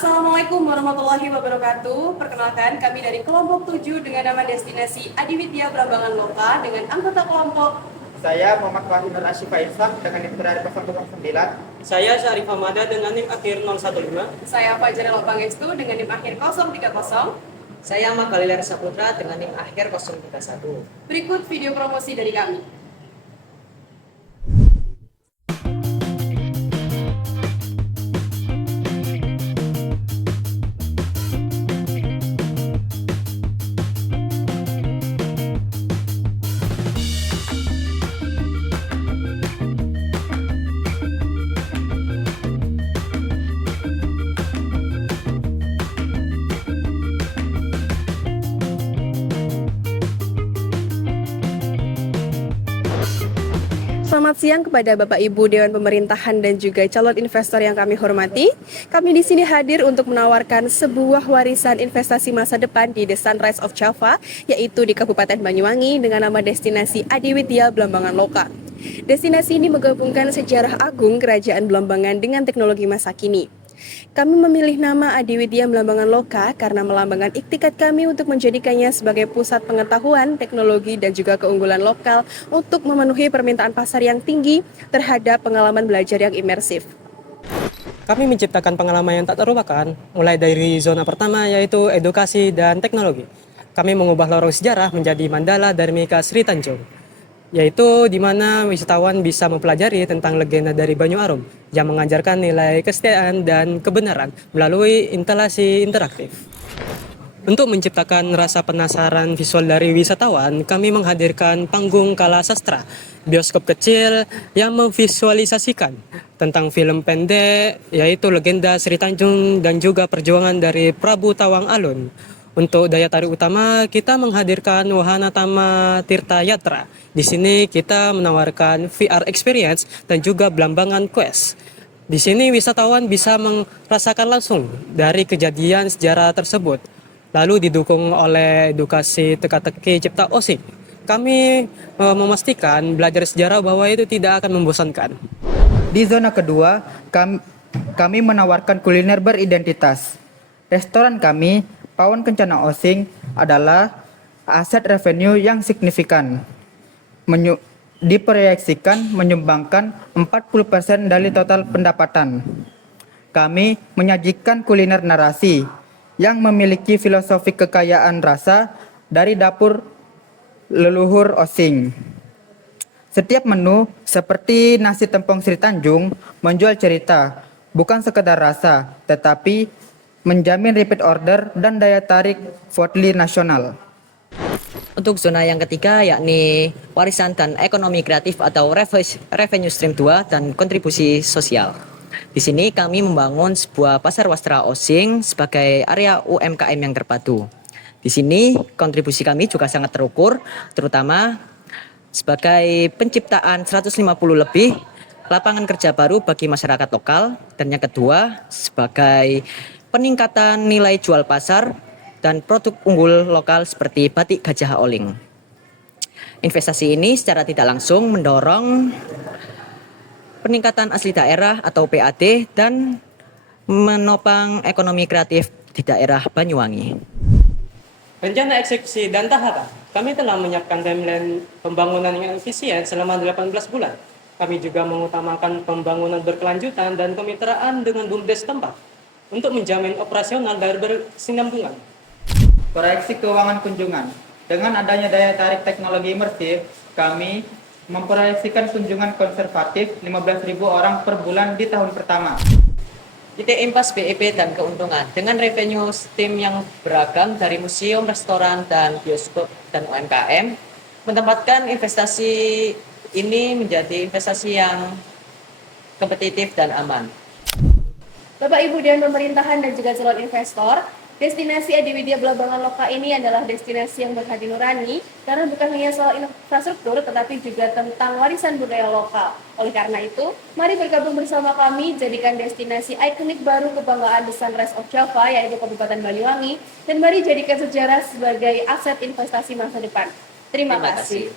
Assalamualaikum warahmatullahi wabarakatuh. Perkenalkan, kami dari kelompok 7 dengan nama destinasi Adiwidya Belambangan Loka dengan anggota kelompok. Saya Muhammad Wahid Nur Asyifa Ishak dengan NIM terakhir 009. Saya Syarif Hamada dengan NIM akhir 015. Saya Fajarel Pangestu dengan NIM akhir 030. Saya Magalila Saputra dengan NIM akhir 031. Berikut video promosi dari kami. Selamat siang kepada Bapak Ibu Dewan Pemerintahan dan juga calon investor yang kami hormati. Kami di sini hadir untuk menawarkan sebuah warisan investasi masa depan di The Sunrise of Java, yaitu di Kabupaten Banyuwangi dengan nama destinasi Adiwidya Belambangan Loka. Destinasi ini menggabungkan sejarah agung Kerajaan Belambangan dengan teknologi masa kini. Kami memilih nama Adiwidya Belambangan Loka karena melambangkan iktikat kami untuk menjadikannya sebagai pusat pengetahuan, teknologi, dan juga keunggulan lokal untuk memenuhi permintaan pasar yang tinggi terhadap pengalaman belajar yang imersif. Kami menciptakan pengalaman yang tak terlupakan, mulai dari zona pertama yaitu edukasi dan teknologi. Kami mengubah lorong sejarah menjadi Mandala Dharmika Sri Tanjung, yaitu di mana wisatawan bisa mempelajari tentang legenda dari Banyu Arum yang mengajarkan nilai kesetiaan dan kebenaran melalui instalasi interaktif. Untuk menciptakan rasa penasaran visual dari wisatawan, kami menghadirkan panggung kala sastra, bioskop kecil yang memvisualisasikan tentang film pendek yaitu legenda Sri Tanjung dan juga perjuangan dari Prabu Tawang Alun. Untuk daya tarik utama, kita menghadirkan Wahana Tama Tirta Yatra. Di sini kita menawarkan VR experience dan juga Belambangan Quest. Di sini wisatawan bisa merasakan langsung dari kejadian sejarah tersebut. Lalu didukung oleh edukasi teka-teki cipta osing. Kami memastikan belajar sejarah bahwa itu tidak akan membosankan. Di zona kedua, kami menawarkan kuliner beridentitas. Restoran kami, Pawon Kencana Osing, adalah aset revenue yang signifikan. Diproyeksikan menyumbangkan 40% dari total pendapatan. Kami menyajikan kuliner narasi yang memiliki filosofi kekayaan rasa dari dapur leluhur Osing. Setiap menu seperti nasi tempong Sri Tanjung menjual cerita, bukan sekedar rasa, tetapi menjamin repeat order dan daya tarik Fortli nasional. Untuk zona yang ketiga yakni warisan dan ekonomi kreatif atau revenue stream 2 dan kontribusi sosial. Di sini kami membangun sebuah pasar wastra Osing sebagai area UMKM yang terpadu. Di sini kontribusi kami juga sangat terukur, terutama sebagai penciptaan 150 lebih lapangan kerja baru bagi masyarakat lokal, dan yang kedua sebagai peningkatan nilai jual pasar dan produk unggul lokal seperti batik Gajah Oling. Investasi ini secara tidak langsung mendorong peningkatan asli daerah atau PAD dan menopang ekonomi kreatif di daerah Banyuwangi. Rencana eksekusi dan tahapan. Kami telah menyiapkan timeline pembangunan yang efisien selama 18 bulan. Kami juga mengutamakan pembangunan berkelanjutan dan kemitraan dengan BUMDes tempat untuk menjamin operasional dan berkesinambungan. Proyeksi keuangan kunjungan. Dengan adanya daya tarik teknologi imersif, kami memproyeksikan kunjungan konservatif 15.000 orang per bulan di tahun pertama. Titik impas BEP dan keuntungan dengan revenue stream yang beragam dari museum, restoran, dan bioskop dan UMKM, menempatkan investasi ini menjadi investasi yang kompetitif dan aman. Bapak Ibu Dewan Pemerintahan dan juga calon investor, destinasi Adiwidya Belambangan Loka ini adalah destinasi yang berhati nurani karena bukan hanya soal infrastruktur tetapi juga tentang warisan budaya lokal. Oleh karena itu, mari bergabung bersama kami jadikan destinasi ikonik baru kebanggaan The Sunrise of Java yaitu Kabupaten Banyuwangi, dan mari jadikan sejarah sebagai aset investasi masa depan. Terima kasih.